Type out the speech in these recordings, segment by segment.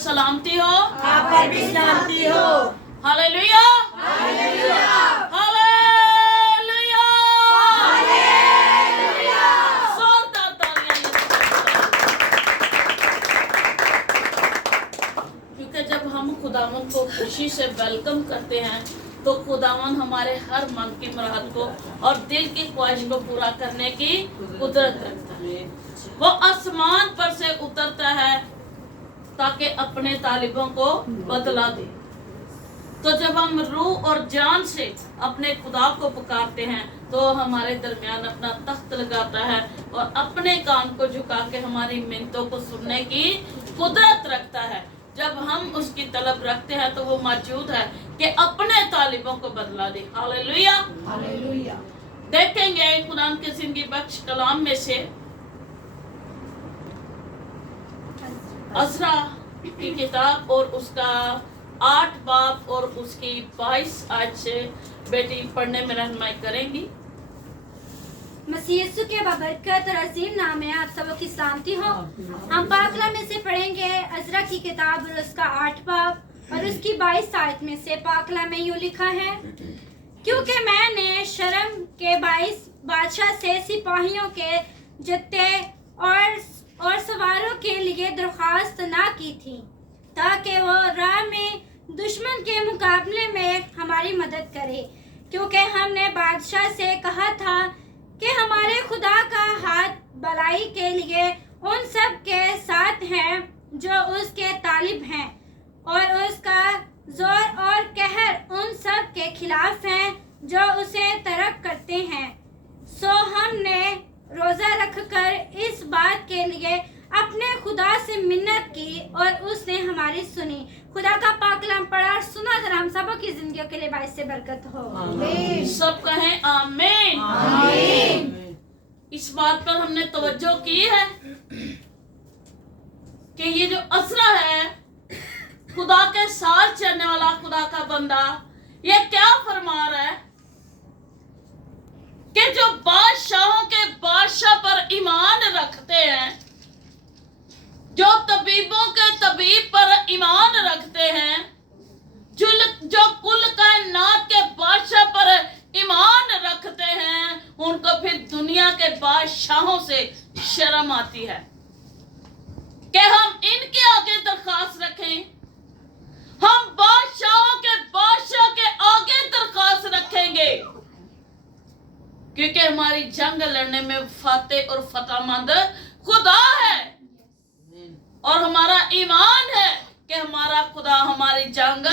सलामती हो, आप पर भी सलामती हो। Hallelujah, hallelujah, hallelujah, hallelujah. जोरदार तालियां। क्योंकि जब हम खुदावन को खुशी से वेलकम करते हैं तो खुदावन हमारे हर मन की मुराद को और दिल की ख्वाहिश को पूरा करने की कुदरत रखता है। वो आसमान पर से उतरता है ताकि अपने तालिबों को बदला दे। तो जब हम रूह और जान से अपने खुदा को पुकारते हैं तो हमारे दरमियान अपना तख्त लगाता है और अपने कान को झुका के हमारी मिन्नतों को सुनने की कुदरत रखता है। जब हम उसकी तलब रखते हैं तो वो मौजूद है कि अपने तालिबों को बदला दे। Hallelujah, hallelujah. देखेंगे कुरान के जिंदगी बख्श कलाम में से अज़रा की किताब और उसका 8 बाब और उसकी 22 आयत से बेटी पढ़ने में रहनुमाई करेंगी। मसीह यीशु के बबरकत और अजीम नाम में आप सबों की सलामती हो। हम पाकला में से पढ़ेंगे अज़रा की किताब और उसका 8 बाब और उसकी 22 आयत में से। पाकला में यूँ लिखा है, क्योंकि मैंने शर्म के 22 बादशाह से सिपाहियों के जत्थे और सवारों के लिए दरख्वास्त ना की थी ताकि वो राह में दुश्मन के मुकाबले में हमारी मदद करे, क्योंकि हमने बादशाह से कहा था कि हमारे खुदा का हाथ भलाई के लिए उन सब के साथ है जो उसके तालिब हैं और उसका जोर और कहर उन सब के खिलाफ है जो उसे तरक करते हैं। सो हमने रोजा रखकर इस बात के लिए अपने खुदा से मिन्नत की और उसने हमारी सुनी। खुदा का पाक कलाम पढ़ा और सुना जरा हम सबों की जिंदगियों के लिए बाइस से बरकत हो। आमीन। सब कहें आमीन। आमीन। इस बात पर हमने तवज्जो की है कि ये जो अज़रा है, खुदा के साथ चलने वाला खुदा का बंदा, ये क्या फरमा रहा है कि जो बादशाहों के बादशाह पर ईमान रखते हैं, जो तबीबों के तबीब पर ईमान रखते हैं, जो कुल कायनात के बादशाह पर ईमान रखते हैं, उनको फिर दुनिया के बादशाहों से शर्म आती है कि हम इनके आगे दरख्वास्त रखें। हम बादशाहों के बादशाह के आगे दरख्वास्त रखेंगे क्योंकि हमारी जंग लड़ने में फातेह और फतहमंद खुदा है और हमारा ईमान है कि हमारा खुदा हमारी जंग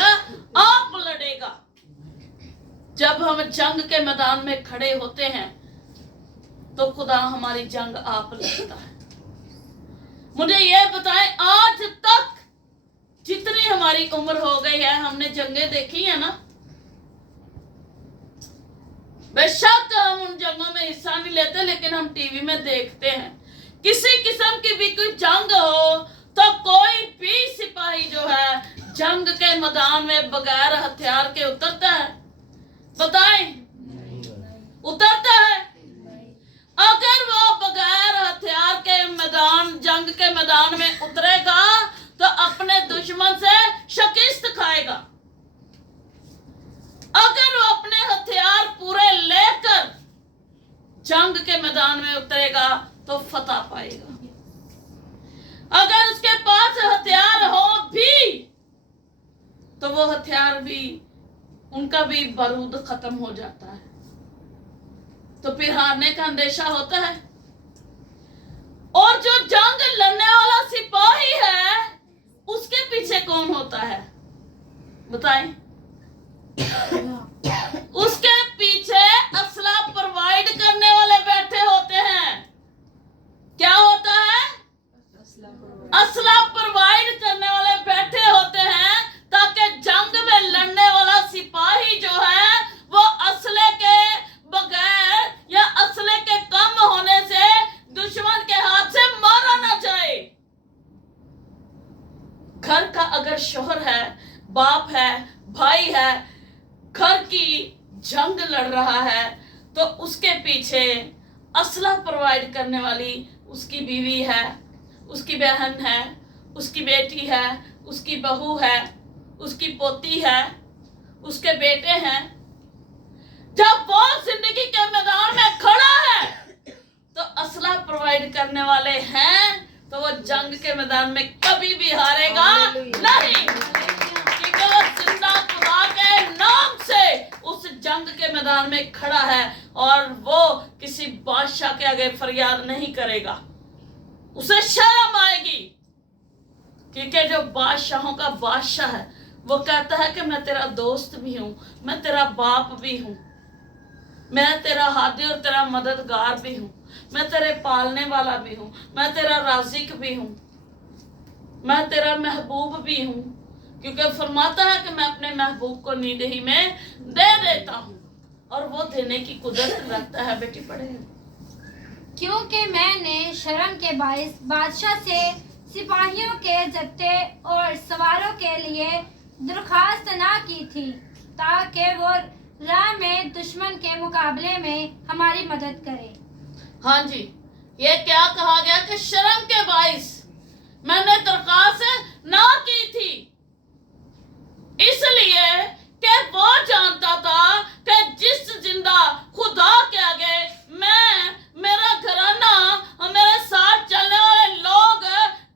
आप लड़ेगा। जब हम जंग के मैदान में खड़े होते हैं तो खुदा हमारी जंग आप लड़ता है। मुझे ये बताएं, आज तक जितनी हमारी उम्र हो गई है हमने जंगें देखी है ना? बेशक हम उन जंगों में हिस्सा नहीं लेते, लेकिन हम टीवी में देखते हैं। किसी किस्म की भी कोई जंग हो तो कोई भी सिपाही जो है जंग के मैदान में बगैर हथियार के उतरता है? बताएं, उतरता है? अगर वो बगैर हथियार के मैदान जंग के मैदान में उतरेगा तो अपने दुश्मन से शिकस्त खाएगा। अगर वो अपने हथियार पूरे लेकर जंग के मैदान में उतरेगा तो फतह पाएगा। अगर उसके पास हथियार हो भी तो वो हथियार भी, उनका भी बारूद खत्म हो जाता है, तो फिर हारने का अंदेशा होता है। और जो जंग लड़ने वाला सिपाही है उसके पीछे कौन होता है? बताएं। उसके पीछे असला प्रोवाइड करने वाले बैठे होते हैं। क्या होता है? असला प्रोवाइड करने वाले बैठे होते हैं ताकि जंग में लड़ने वाला सिपाही जो है वो असले के बगैर या असले के कम होने से दुश्मन के हाथ से मारा ना जाए। घर का अगर शोहर है, बाप है, भाई है, घर की जंग लड़ रहा है तो उसके पीछे असला प्रोवाइड करने वाली उसकी बीवी है, उसकी बहन है, उसकी बेटी है, उसकी बहू है, उसकी पोती है, उसके बेटे हैं, जब वो जिंदगी के मैदान में खड़ा है तो असला प्रोवाइड करने वाले हैं, तो वो जंग के मैदान में कभी भी हारेगा नहीं, क्योंकि वो जिंदा खुदा के नाम से उस जंग के मैदान में खड़ा है और वो किसी बादशाह के आगे फरियाद नहीं करेगा, उसे शर्म आएगी, क्योंकि जो बादशाहों का बादशाह है वो कहता है कि मैं तेरा दोस्त भी हूं, मैं तेरा बाप भी हूं, मैं तेरा हादी और तेरा मददगार भी हूं, मैं तेरे पालने वाला भी हूं, मैं तेरा राजिक भी हूं, मैं तेरा महबूब भी हूं, क्योंकि फरमाता है कि मैं अपने महबूब को नींद में दे देता हूं और वो देने की कुदरत रखता है। बेटी पढ़े। क्योंकि मैंने शर्म के बाइस बादशाह से सिपाहियों के जत्थे और सवारों के लिए दरख्वास्त ना की थी, ताकि वो राह में दुश्मन के मुकाबले में हमारी मदद करे। हाँ जी, ये क्या कहा गया कि शर्म के बाइस मैंने दरख्वास्त ना की थी, इसलिए कि वो जानता था कि जिस जिंदा खुदा के आगे मैं, मेरा घराना और मेरे साथ चलने वाले लोग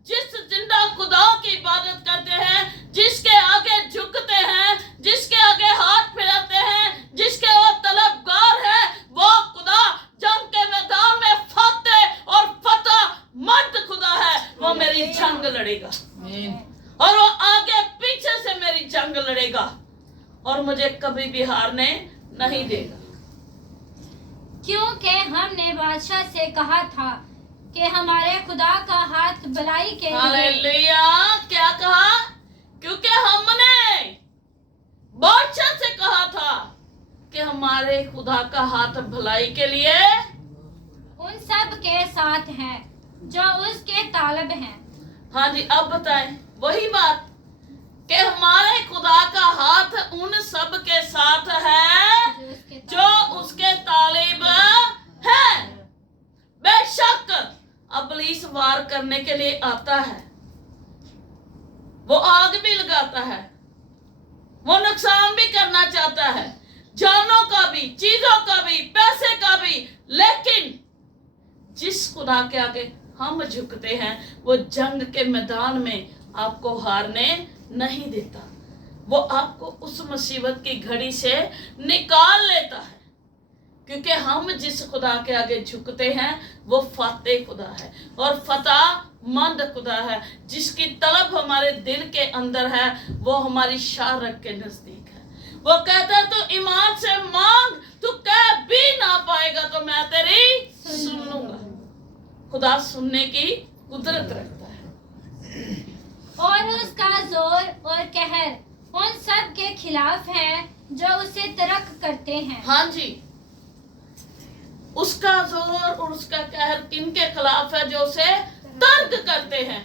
जिस जिंदा खुदा की इबादत करते हैं, जिसके आगे झुकते हैं, जिसके आगे हाथ फैलाते हैं, जिसके वो तलबगार है, वो खुदा जंग के मैदान में फतेह और फतह मंद खुदा है। वो मेरी जंग लड़ेगा और वो आगे पीछे से मेरी जंग लड़ेगा और मुझे कभी भी हारने नहीं देगा। क्योंकि हमने बादशाह से कहा था कि हमारे खुदा का हाथ भलाई के लिए। हालेलुया। क्या कहा? क्योंकि हमने बादशाह से कहा था कि हमारे खुदा का हाथ भलाई के लिए उन सब के साथ है जो उसके तालब हैं। हाँ जी, अब बताएं वही बात कि हमारे खुदा का हाथ उन सब के साथ है जो उसके तालिब है। बेशक इब्लीस वार करने के लिए आता है, वो आग भी लगाता है, वो नुकसान भी करना चाहता है, जानों का भी, चीजों का भी, पैसे का भी, लेकिन जिस खुदा के आगे हम झुकते हैं वो जंग के मैदान में आपको हारने नहीं देता, वो आपको उस मुसीबत की घड़ी से निकाल लेता है, क्योंकि हम जिस खुदा के आगे झुकते हैं वो फातेह खुदा है और फतह मंद खुदा है, जिसकी तलब हमारे दिल के अंदर है, वो हमारी शारक के नजदीक है। वो कहता है तो ईमान से मांग, तू कह भी ना पाएगा तो मैं तेरी सुन लूंगा। खुदा सुनने की कुदरत रखता है और उसका जोर और कहर उन सब के खिलाफ है जो उसे तर्क करते हैं। हाँ जी, उसका जोर और उसका कहर किन के खिलाफ है? जो उसे तर्क करते हैं,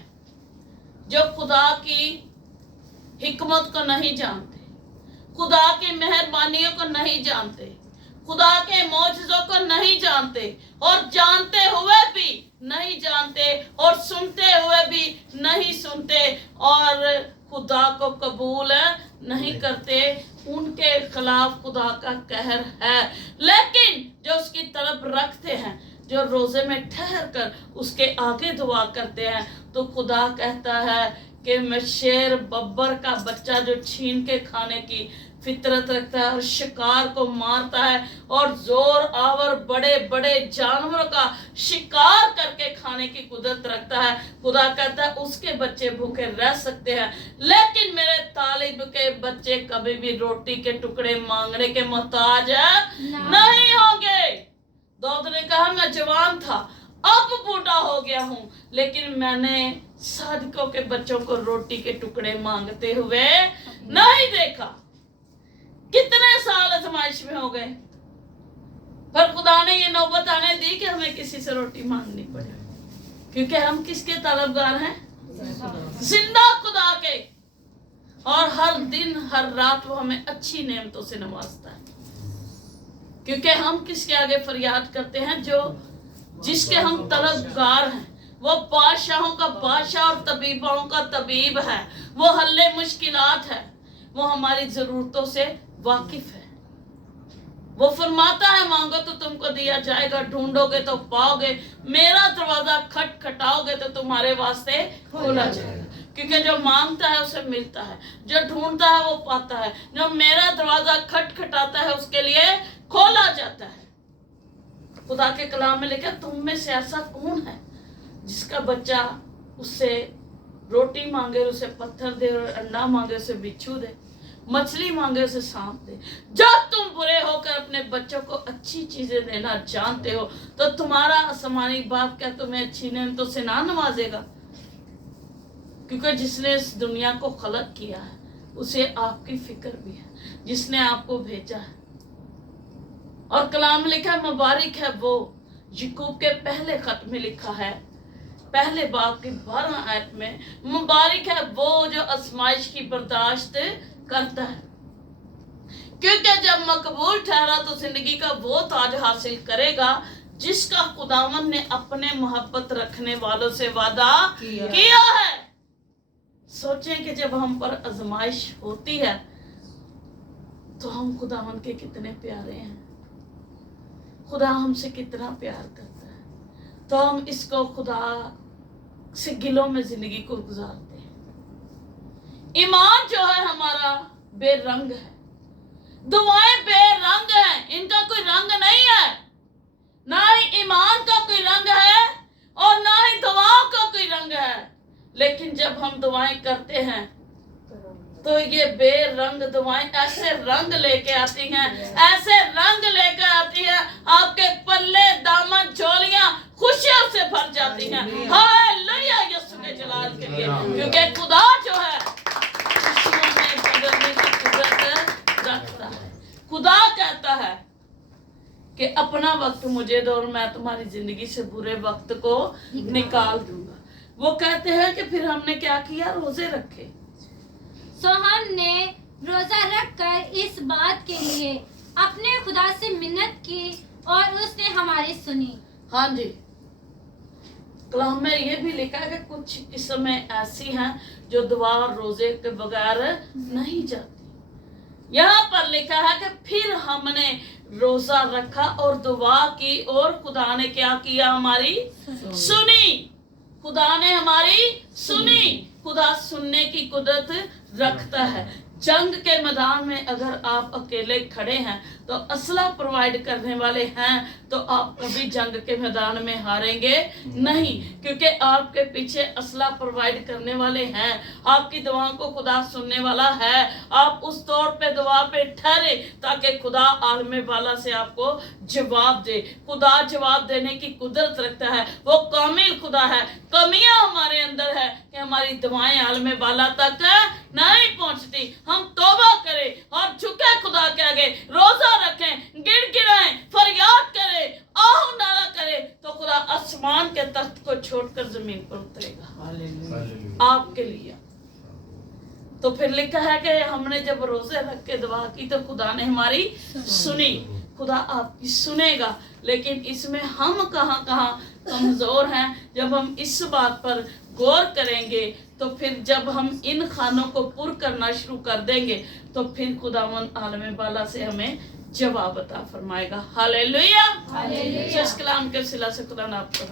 जो खुदा की हिकमत को नहीं जानते, खुदा की मेहरबानियों को नहीं जानते, खुदा के मौजज़ों को नहीं जानते और जानते हुए भी नहीं जानते और सुनते हुए भी नहीं सुनते और खुदा को कबूल नहीं करते, उनके खिलाफ खुदा का कहर है। लेकिन जो उसकी तलब रखते हैं, जो रोजे में ठहर कर उसके आगे दुआ करते हैं, तो खुदा कहता है कि मैं शेर बब्बर का बच्चा जो छीन के खाने की फितरत रखता है और शिकार को मारता है और जोर आवर बड़े बड़े जानवरों का शिकार करके खाने की कुदरत रखता है, खुदा कहता है उसके बच्चे भूखे रह सकते हैं, लेकिन मेरे तालिब के बच्चे कभी भी रोटी के टुकड़े मांगने के मोहताज नहीं होंगे। दाऊद ने कहा मैं जवान था, अब बूढ़ा हो गया हूँ, लेकिन मैंने सादिकों के बच्चों को रोटी के टुकड़े मांगते हुए नहीं देखा। कितने साल आजमाइश में हो गए, पर खुदा ने ये नौबत आने दी कि हमें किसी से रोटी मांगनी पड़े, क्योंकि हम किसके तलबगार हैं? जिंदा खुदा के। और हर दिन हर रात वो हमें अच्छी नेमतों से नवाजता है, क्योंकि हम किसके आगे फरियाद करते हैं? जो जिसके हम तलबगार हैं, वो बादशाहों का बादशाह और तबीबों का तबीब है, वो हल्ले मुश्किलात है, वो हमारी जरूरतों से वाकिफ है। वो फरमाता है मांगो तो तुमको दिया जाएगा, ढूंढोगे तो पाओगे, मेरा दरवाजा खटखटाओगे तो तुम्हारे वास्ते खोला जाएगा। क्योंकि जो मांगता है उसे मिलता है, जो ढूंढता है वो पाता है, जो मेरा दरवाजा खटखटाता है उसके लिए खोला जाता है। खुदा के कलाम में लिखा, तुम में से ऐसा कौन है जिसका बच्चा उससे रोटी मांगे उसे पत्थर दे, और अंडा मांगे उसे बिच्छू दे, मछली मांगे उसे सांप दे। जब तुम बुरे होकर अपने बच्चों को अच्छी चीजें देना जानते हो तो तुम्हारा आसमानी बाप क्या तुम्हें अच्छी नेमतों से ना नवाजेगा? क्योंकि जिसने इस दुनिया को खलक किया है उसे आपकी फिक्र भी है, जिसने आपको भेजा है। और कलाम लिखा है, मुबारक है वो, याकूब के पहले खत में लिखा है, पहले बाब की 12 आयत में, मुबारक है वो जो आजमाइश की बर्दाश्त करता है, क्योंकि जब मकबूल ठहरा तो जिंदगी का वो ताज हासिल करेगा जिसका खुदावन ने अपने मोहब्बत रखने वालों से वादा किया है। सोचें कि जब हम पर आजमाइश होती है तो हम खुदावन के कितने प्यारे हैं, खुदा हमसे कितना प्यार करता है, तो हम इसको खुदा से गिलों में जिंदगी को गुजारते हैं। ईमान जो है हमारा बेरंग है, दुआएं बेरंग हैं, इनका कोई रंग नहीं है, ना ही ईमान का कोई रंग है और ना ही दुआओं का कोई रंग है। लेकिन जब हम दुआएं करते हैं तो ये बेरंग दुआएं ऐसे रंग लेके आती हैं, ऐसे रंग लेकर आती हैं, आपके पल्ले दामन झोलियां खुशियों से भर जाती हैं। हालेलुया, यीशु के जलाल के लिए, क्योंकि खुदा जो है खुशियों में बदलने की कुदरत रखता है। खुदा कहता है कि अपना वक्त मुझे दो और मैं तुम्हारी जिंदगी से बुरे वक्त को निकाल दूंगा। वो कहते हैं कि फिर हमने क्या किया, रोजे रखे। सो हमने रोजा रखकर इस बात के लिए अपने खुदा से मिन्नत की और उसने हमारी सुनी। हाँ जी, कलाम में ये भी लिखा है कि कुछ किस्में ऐसी हैं जो दुआ और रोजे के बगैर नहीं जाती। यहाँ पर लिखा है कि फिर हमने रोजा रखा और दुआ की और खुदा ने क्या किया, हमारी सुनी। खुदा ने हमारी सुनी। खुदा सुनने की कुदरत रखता है। जंग के मैदान में अगर आप अकेले खड़े हैं तो असला प्रोवाइड करने वाले हैं तो आप कभी जंग के मैदान में हारेंगे नहीं, क्योंकि आपके पीछे असला प्रोवाइड करने वाले हैं। आपकी दुआओं को खुदा सुनने वाला है। आप उस तौर पे दुआ पे ठहरे ताकि खुदा आलम बाला से आपको जवाब दे। खुदा जवाब देने की कुदरत रखता है, वो कामिल खुदा है। कमियां हमारे अंदर है कि हमारी दुआएं आलम बाला तक नहीं पहुंचती। हम तौबा करें और झुके खुदा के आगे, रोजा रखें, गिड़गिड़ाएं, फरियाद करें, आह नाला करें, तो खुदा आसमान के तख्त को छोड़कर जमीन पर उतरेगा आपके लिए। तो फिर लिखा है कि हमने जब रोजे रख के दुआ की तो खुदा ने हमारी सुनी। खुदा आपकी सुनेगा, लेकिन इसमें हम कहाँ कहाँ कमजोर हैं। जब हम इस बात पर गौर करेंगे तो फिर जब हम इन खानों को पुर करना शुरू कर देंगे तो फिर खुदावन आलम बाला से हमें जवाब अता फरमाएगा। हालेलुया। इस कलाम के सिला से खुदा ने आपको